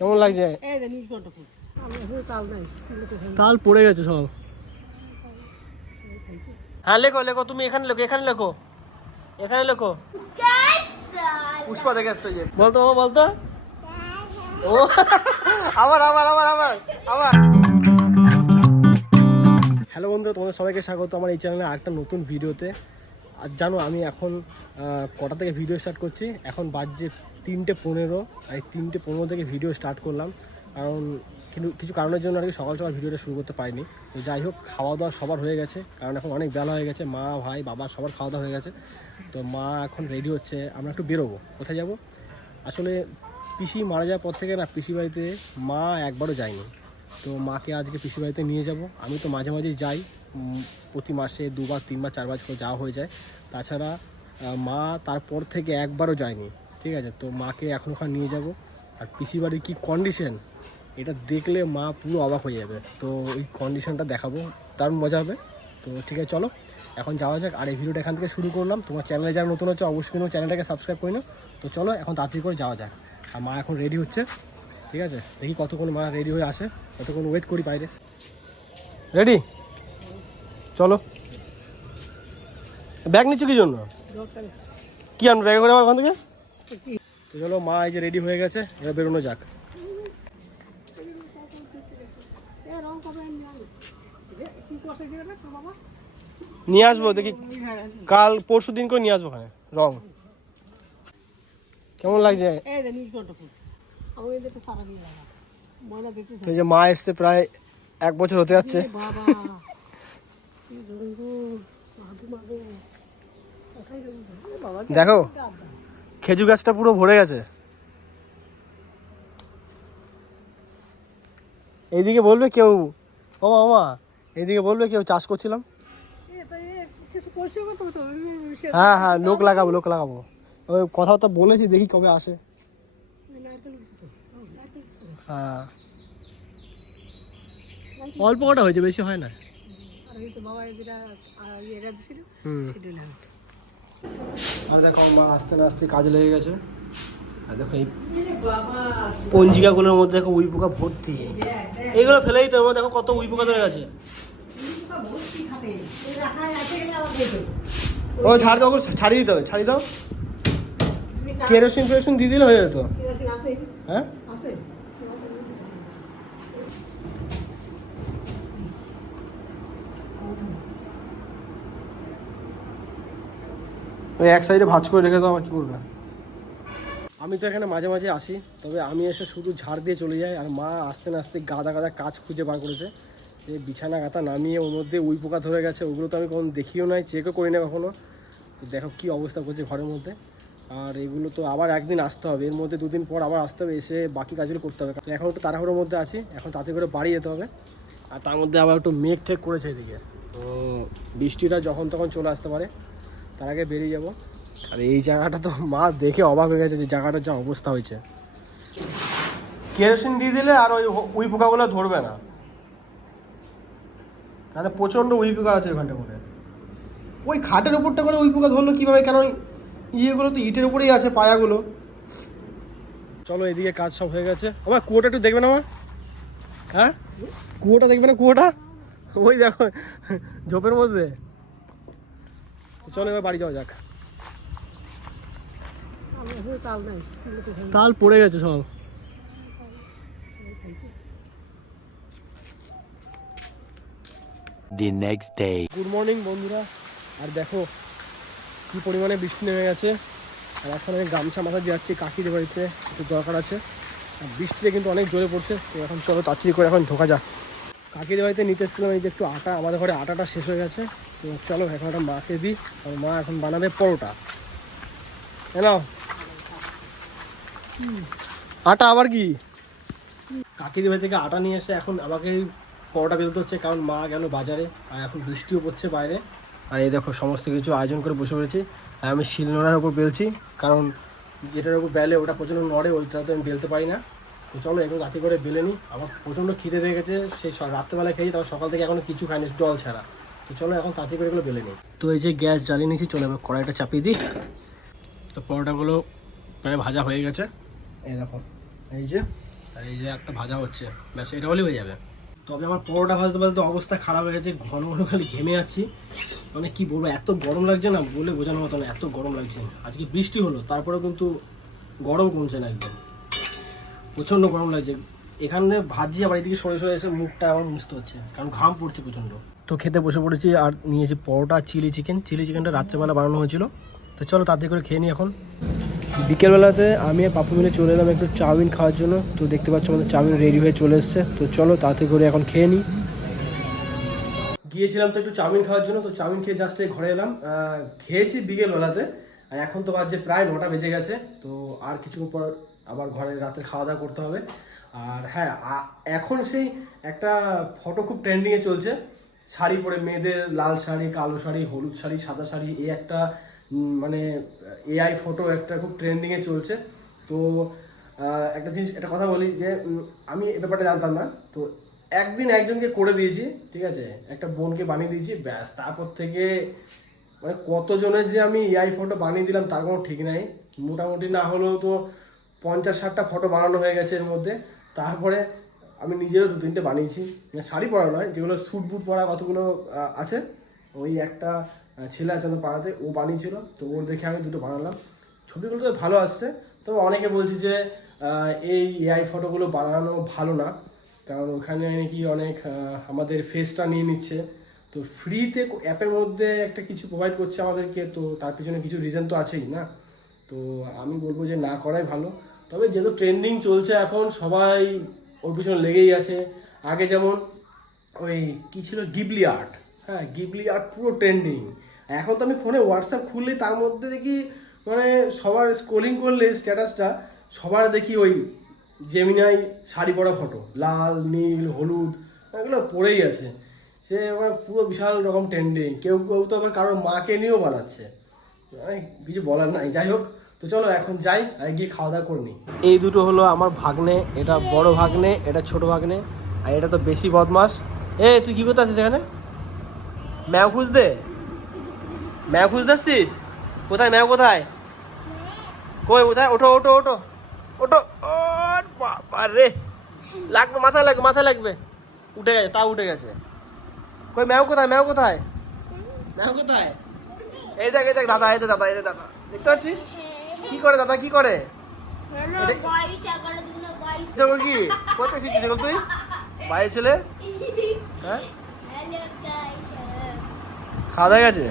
কেমন লাগছে? তাল পড়ে গেছে সব। হ্যাঁ লেখো লেখো, তুমি এখানে লেখো, এখানে লেখো, এখানে লেখো। পুষ্পা দেখে আসছে যে, বলতো ও বলতো ও আবার আবার আবার আবার আবার। হ্যালো বন্ধুরা, তোমাদের সবাইকে স্বাগত আমার এই চ্যানেলে আরেকটা নতুন ভিডিওতে। আর জানো আমি এখন কটা থেকে ভিডিও স্টার্ট করছি? এখন বাজছে 3:15। আর এই 3:15 থেকে ভিডিও স্টার্ট করলাম, কারণ কিন্তু কিছু কারণের জন্য আর কি সকাল সকাল ভিডিওটা শুরু করতে পারিনি। তো যাই হোক, খাওয়া দাওয়া সবার হয়ে গেছে, কারণ এখন অনেক বেলা হয়ে গেছে। মা ভাই বাবা সবার খাওয়া দাওয়া হয়ে গেছে। তো মা এখন রেডি হচ্ছে, আমরা একটু বেরোবো। কোথায় যাব? আসলে পিসি মারা যাওয়ার পর থেকে না পিসি বাড়িতে মা একবারও যায়নি। তো মাকে আজকে পিসি বাড়িতে নিয়ে যাব। আমি তো মাঝে মাঝেই যাই, প্রতি মাসে 2বার 3বার 4বার করে যাওয়া হয়ে যায়। তাছাড়া মা তারপর থেকে একবারও যায়নি, ঠিক আছে? তো মাকে এখন ওখানে নিয়ে যাব। আর পিসি বাড়ির কী কন্ডিশন, এটা দেখলে মা পুরো অবাক হয়ে যাবে। তো ওই কন্ডিশনটা দেখাবো, দারুণ মজা হবে। তো ঠিক আছে, চলো এখন যাওয়া যাক। আর এই ভিডিওটা এখান থেকে শুরু করলাম। তোমার চ্যানেলে যারা নতুন হচ্ছে অবশ্যই কিন্তু চ্যানেলটাকে সাবস্ক্রাইব করে নাও। তো চলো এখন তাড়াতাড়ি করে যাওয়া যাক। আর মা এখন রেডি হচ্ছে, ঠিক আছে? দেখি কতক্ষণ মা রেডি হয়ে আসে, কতক্ষণ ওয়েট করি বাইরে। রেডি? চলো। ব্যাগ নিচ্ছ কি জন্য? কি আনবো ব্যাগে করে আমার ওখান থেকে? তো চলো, মা এই যে রেডি হয়ে গেছে, এবার বেরোনো যাক। নিয়ে আসবো, দেখি কাল পরশু দিন করে নিয়ে আসবো ওখানে রং। কেমন লাগছে? এই যে মা এসছে, প্রায় 1 বছর হতে যাচ্ছে। দেখো খেজুর গাছটা পুরো ভরে গেছে। এইদিকে বলবে কেউ, ওমা ওমা, এইদিকে বলবে কেউ চাষ করছিলাম। হ্যাঁ হ্যাঁ, লোক লাগাবো লোক লাগাবো। ওই কথাবার্তা বলেছি, দেখি কবে আসে। হ্যাঁ, অল্প কটা হয়েছে, বেশি হয় না। আর দেখো মা আস্তে না আস্তে কাজে লেগে গেছে। আর দেখো এই পঞ্জিকাগুলোর মধ্যে দেখো উই পোকা ভর্তি। এইগুলো ফেলেই তো, দেখো কত উই পোকা ধরে গেছে। ও ঝাড় দাও, ছাড়িয়ে দিতে হবে, ছাড়িয়ে দাও। কেরোসিন ফেরোসিন দিয়ে দিলে হয়ে যেত। হ্যাঁ, ওই এক সাইডে ভাঁজ করে রেখে দাও, আমার কী করবে। আমি তো এখানে মাঝে মাঝে আসি, তবে আমি এসে শুধু ঝাড় দিয়ে চলে যাই। আর মা আস্তে না আস্তে গাদা গাদা কাজ খুঁজে বার করেছে। এই বিছানা গাতা নামিয়ে ওর মধ্যে উই পোকা ধরে গেছে, ওগুলো তো আমি কখনো দেখিও নাই, চেকও করি না কখনো। তো দেখো কী অবস্থা করছে ঘরের মধ্যে। আর এগুলো তো আবার একদিন আসতে হবে, এর মধ্যে 2 দিন পর আবার আসতে হবে, এসে বাকি কাজগুলো করতে হবে। এখন একটু তাড়াহুড়োর মধ্যে আছি, এখন তাড়াতাড়ি করে বাড়ি যেতে হবে। আর তার মধ্যে আবার একটু মেঘ ঠেক করেছে এদিকে, তো বৃষ্টিটা যখন তখন চলে আসতে পারে, তার আগে বেরিয়ে যাবো। আর এই জায়গাটা তো মা দেখে অবাক হয়ে গেছে, যে জায়গাটার যা অবস্থা হয়েছে। কেরোসিন দিয়ে দিলে আর ওই উই পোকাগুলো ধরবে না, তাহলে প্রচণ্ড উই পোকা আছে ওখানটা করে। ওই খাটের উপরটা করে উই পোকা ধরলো কীভাবে? কেন ইয়েগুলো তো ইটের উপরেই আছে, পায়াগুলো। চলো, এদিকে কাজ সব হয়ে গেছে। আমার কুয়োটা একটু দেখবে না আমার? হ্যাঁ, কুয়োটা দেখবে না? কুয়োটা ওই দেখো ঝোপের মধ্যে। চলো এবার বাড়ি যাওয়া যাক। তাল পড়ে গেছে সব। The next day. Good morning বন্ধুরা। আর দেখো কি পরিমাণে বৃষ্টি নেমে গেছে। আর এখন আমি গামছা মাথা দিয়ে যাচ্ছি কাকিদের বাড়িতে, একটু দরকার আছে। আর বৃষ্টিটা কিন্তু অনেক জোরে পড়ছে। তো এখন চলো তাড়াতাড়ি করে এখন ঢোকা যাক। কাকিদের বাড়িতে নিতে এসেছিলাম এই যে একটু আটা, আমাদের ঘরে আটাটা শেষ হয়ে গেছে। তো চলো এখন একটা মাকে দিই, আর মা এখন বানাবে পরোটা। নাও আটা। আবার কি? কাকিদের বাড়ি থেকে আটা নিয়ে এসে এখন আমাকে পরোটা বেলতে হচ্ছে, কারণ মা গেল বাজারে। আর এখন বৃষ্টিও পড়ছে বাইরে। আর এই দেখো সমস্ত কিছু আয়োজন করে বসে পড়েছি। আর আমি শিলনোড়ার উপর বেলছি, কারণ যেটার উপর বেলে ওটা প্রচণ্ড নড়ে, ওইটা তো আমি বেলতে পারি না। তো চলো এগুলো রাতে করে বেলে নিই। আমার প্রচণ্ড খিদে পেয়ে গেছে, সেই রাত্রেবেলা খেয়েছি, তারপর সকাল থেকে এখনো কিছু খাইনি, জল ছাড়া। তো চলো এখন তাড়াতাড়ি করে এগুলো বেলে নিই। তো এই যে গ্যাস জ্বালিয়ে নিয়েছি, চলো এবার কড়াইটা চাপিয়ে দিই। তো পরোটাগুলো প্রায় ভাজা হয়ে গেছে, এই দেখো। এই যে আর এই যে একটা ভাজা হচ্ছে, ব্যাস এটা হলেই হয়ে যাবে। তবে আমার পরোটা ভাজতে ভাজতে অবস্থা খারাপ হয়ে গেছে, ঘন ঘন খালি ঘেমে যাচ্ছি। মানে কি বলবো, এত গরম লাগছে না, বলে বোঝানোর মতো না, এত গরম লাগছে। আজকে বৃষ্টি হলো, তারপরেও কিন্তু গরম কমছে না, একদম প্রচণ্ড গরম লাগছে। এখানে ভাজি আবার এদিকে সরে সরে এসে মুখটা আমার মুছতে হচ্ছে, কারণ ঘাম পড়ছে প্রচণ্ড। তো খেতে বসে পড়েছি, আর নিয়েছি পরোটা চিলি চিকেন। চিলি চিকেনটা রাত্রেবেলা বানানো হয়েছিল, তো চলো তাড়াতাড়ি করে খেয়ে নিই এখন। বিকেলবেলাতে আমি আর পাপু মিলে চলে এলাম একটু চাউমিন খাওয়ার জন্য। তো দেখতে পাচ্ছ আমাদের চাউমিন রেডি হয়ে চলে এসছে, তো চলো তাড়াতাড়ি করে এখন খেয়ে নিই। গিয়েছিলাম তো একটু চাউমিন খাওয়ার জন্য, তো চাউমিন খেয়ে জাস্ট ঘরে এলাম। খেয়েছি বিকেলবেলাতে, আর এখন তো বাজে প্রায় 9টা বেজে গেছে। তো আর কিছুক্ষণ পর আবার ঘরে রাতে খাওয়া দাওয়া করতে হবে। আর হ্যাঁ, এখন সেই একটা ফটো খুব ট্রেন্ডিংয়ে চলছে, শাড়ি পরে মেয়েদের, লাল শাড়ি, কালো শাড়ি, হলুদ শাড়ি, সাদা শাড়ি, এই একটা মানে এআই ফটো একটা খুব ট্রেন্ডিংয়ে চলছে। তো একটা জিনিস, একটা কথা বলি যে আমি এই ব্যাপারটা জানতাম না। তো একদিন একজনকে করে দিয়েছি, ঠিক আছে, একটা বোনকে বানিয়ে দিয়েছি, ব্যাস তারপর থেকে মানে কতজনের যে আমি এআই ফটো বানিয়ে দিলাম তার কোনো ঠিক নাই। মোটামুটি না হলেও তো 50-60টা ফটো বানানো হয়ে গেছে এর মধ্যে। তারপরে আমি নিজেরও 2-3টে বানিয়েছি, শাড়ি পরা নয়, যেগুলো স্যুট বুট পরা কতগুলো আছে। ওই একটা ছেলে আছে আমাদের পাড়াতে, ও বানিয়েছিল, তো ওর দেখে আমি 2টো বানালাম। ছবিগুলো তো ভালো আসছে, তবে অনেকে বলছে যে এই এআই ফটোগুলো বানানো ভালো না, কারণ ওখানে নাকি অনেক আমাদের ফেসটা নিয়ে নিচ্ছে। তো ফ্রিতে অ্যাপের মধ্যে একটা কিছু প্রোভাইড করছে আমাদেরকে, তো তার পিছনে কিছু রিজন তো আছেই না। তো আমি বলবো যে না করাই ভালো। তবে যেহেতু ট্রেন্ডিং চলছে এখন, সবাই ওর পিছনে লেগেই আছে। আগে যেমন ওই কী ছিল, গিবলি আর্ট, হ্যাঁ গিবলি আর্ট পুরো ট্রেন্ডিং। এখন তো আমি ফোনে হোয়াটসঅ্যাপ খুললে তার মধ্যে দেখি মানে সবার স্ক্রোলিং করলে স্ট্যাটাসটা সবার দেখি ওই জেমিনাই শাড়ি পরা ফটো, লাল, নীল, হলুদ, এগুলো পরেই আছে। সে মানে পুরো বিশাল রকম ট্রেন্ডিং। কেউ কেউ তো আবার কারোর মাকে নিয়েও বানাচ্ছে, কিছু বলার নাই। যাই হোক, তো চলো এখন যাই, আর গিয়ে খাওয়া দাওয়া করে নিই। এই দুটো হলো আমার ভাগ্নে, এটা বড় ভাগ্নে, এটা ছোট ভাগ্নে, আর এটা তো বেশি বদমাস। তুই কি করতে আসছিস এখানে? ম্যাও খুঁজতে, ম্যাও খুঁজতে আসছিস? কোথায় ম্যাও, কোথায়, কই, কোথায়? ওঠো ওঠো ওঠো ওঠো। ও বাবা রে, লাগবে, মাথায় লাগবে, মাথায় লাগবে। উঠে গেছে, তাও উঠে গেছে। কই ম্যাও কোথায়, ম্যাও কোথায়, ম্যাও কোথায়? এই দেখ, এই দেখ দাদা, এই দাদা, এই দাদা, দেখতে পাচ্ছিস কি করে দাদা, কি করে? কি কোথায় শিখছিস তুই, বাইরে ছেলে? হ্যাঁ, খাওয়া দাওয়া গেছে?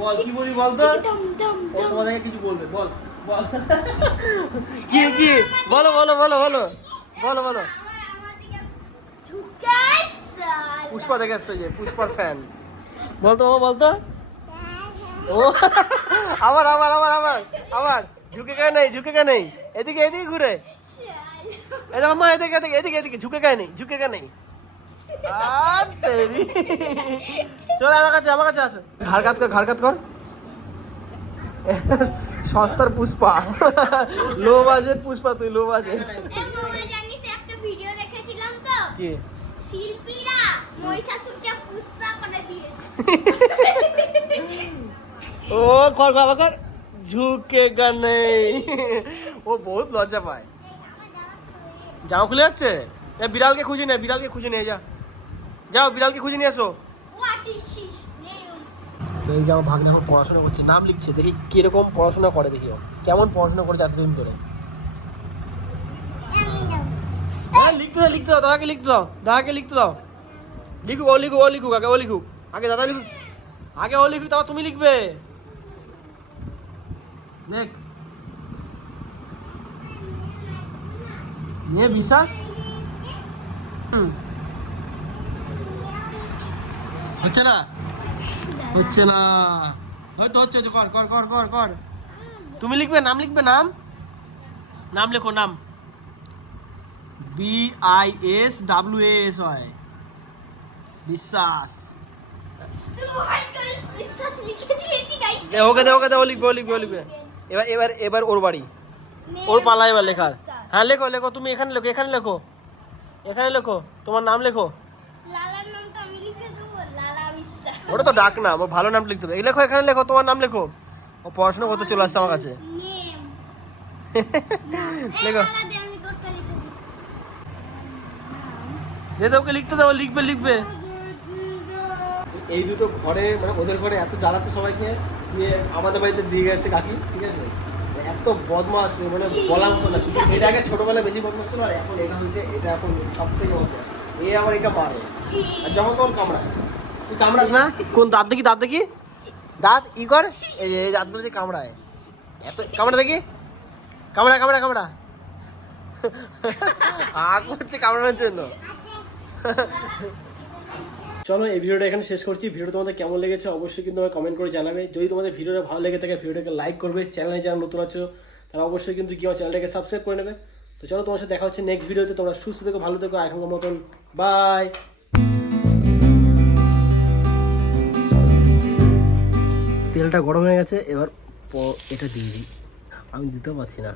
বল কি বলি, বল তো, তোমাদেরকে কিছু বলবে, বল বল। কি কি বলো বলো বলো বলো বলো বলো। পুষ্পা দেখে আসছে, যে পুষ্পার ফ্যান। বলতো ও, বলতো ও। আবার আবার আবার আবার আবার ঝুঁকে গায়ে নেই, ঝুঁকে গায়ে নেই, এদিকে এদিকে ঘুরে, এটা মা, এদিকে এদিকে এদিকে এদিকে, ঝুঁকে গায়ে নেই, ঝুঁকে গায়ে নেই। চলো আমার কাছে, আমার কাছে আসো, ঘাড় কাত কর, ঘাড় কাত কর। সস্তার পুষ্পা, লো বাজেট পুষ্পা, তুই লো বাজেট। একটা ভিডিও দেখেছিলাম তো, কি শিল্পীরা মহিষাসুরকে পুষ্পা করে দিয়েছে। ও কর বাবা কর, ঝুঁকে গা নেই। ও বহুত লজ্জা পায়। জামা খুলে যাচ্ছে, বিড়ালকে খুঁজে নে, বিড়ালকে খুঁজে নিয়ে যা, যাও বিড়ালকে খুঁজে নিয়ে এসো। তো এই যে আমার ভাগ্নে এখন পড়াশোনা করছে, নাম লিখছে, দেখি কিরকম পড়াশোনা করে, দেখি কেমন পড়াশোনা করেছে এতদিন ধরে। লিখতে দাও, লিখতে দাও, দাদাকে লিখতে দাও, দাদাকে লিখতে দাও। লিখুক, ও লিখুক, ও লিখুক, আগে ও লিখুক, আগে দাদা লিখুক, আগে ও লিখুক, তারপর তুমি লিখবে। দেখ নিয়ে বিশ্বাস হচ্ছে না, হচ্ছে না, হয়তো হচ্ছে, কর কর কর কর কর। তুমি লিখবে, নাম লিখবে, নাম, নাম লেখো, নাম BISWAS হয়, বিশ্বাস। ওকে দে, ওকে দে, ও লিখবে, ও লিখবে, ও লিখবে। এবার এবার এবার ওর বাড়ি, ওর পালা এবার লেখার। হ্যাঁ লেখো লেখো, তুমি এখানে লেখো, এখানে লেখো, এখানে লেখো, তোমার নাম লেখো। ওটা তো ডাক নাম, ও ভালো নাম লিখতে হবে। লেখো, এখানে লেখো, তোমার নাম লেখো। ও পড়াশোনা করতে চলে আসছে আমার কাছে। লেখো আমি তোরটা লিখে দিই। যেতে ওকে লিখতে দাও, লিখবে। এই দুটো ঘরে মানে ওদের ঘরে এত জ্বালাচ্ছে সবাইকে, দিয়ে আমাদের বাড়িতে দিয়ে গেছে কাকি, ঠিক আছে? এত বদমাস মানে বলার মতো না। এটা আগে ছোটবেলায় বেশি বদমাস ছিল, আর এখন এটা হয়েছে, এটা এখন সব থেকে বদমাস। এ আবার এটা মারে, আর যখন তখন কামড়ায়। তুই কামড়াস না? কোন দাঁত দেখি, দাঁত ই কর, এই দাঁতগুলো যে কামড়ায়, এত কামড়া দেখি, কামড়া আগ হচ্ছে কামড়ানোর জন্য। চলো এই ভিডিওটা এখানে শেষ করছি। ভিডিও তোমাদের কেমন লেগেছে অবশ্যই কিন্তু আমাকে কমেন্ট করে জানাবে। যদি তোমাদের ভিডিওটা ভালো লেগে থাকে ভিডিওটাকে লাইক করবে, চ্যানেলে যারা নতুন আছো তারা অবশ্যই কিন্তু কি আমার চ্যানেলটাকে সাবস্ক্রাইব করে নেবে। তো চলো তোমার সাথে দেখা হচ্ছে নেক্সট ভিডিওতে। তোমরা সুস্থ থেকো, ভালো থেকো, এখনকার মতন বাই। তেলটা গরম হয়ে গেছে, এবার এটা দিয়ে দিই, আমি দিতেও পারছি না।